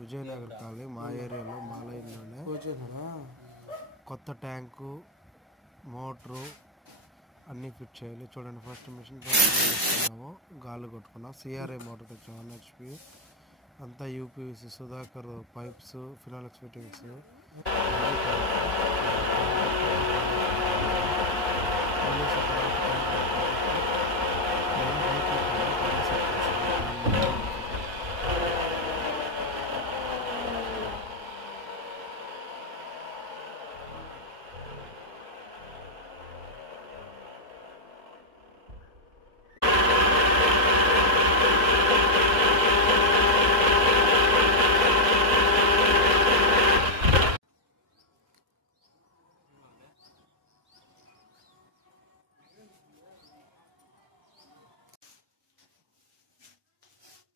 Vijayanagar colony మా ఏరియాలో మా లైన్లోనే కొత్త ట్యాంకు మోటరు అన్నీ ఫిట్ చేయాలి. చూడండి, ఫస్ట్ మిషన్ చేసుకున్నాము, గాలి కొట్టుకున్నాం. సిఆర్ఐ మోటార్ తెచ్చాము 1 HP, అంతా యూపీవీసీ సుధాకర్ పైప్స్, ఫినాలిక్స్ ఫిట్టింగ్స్,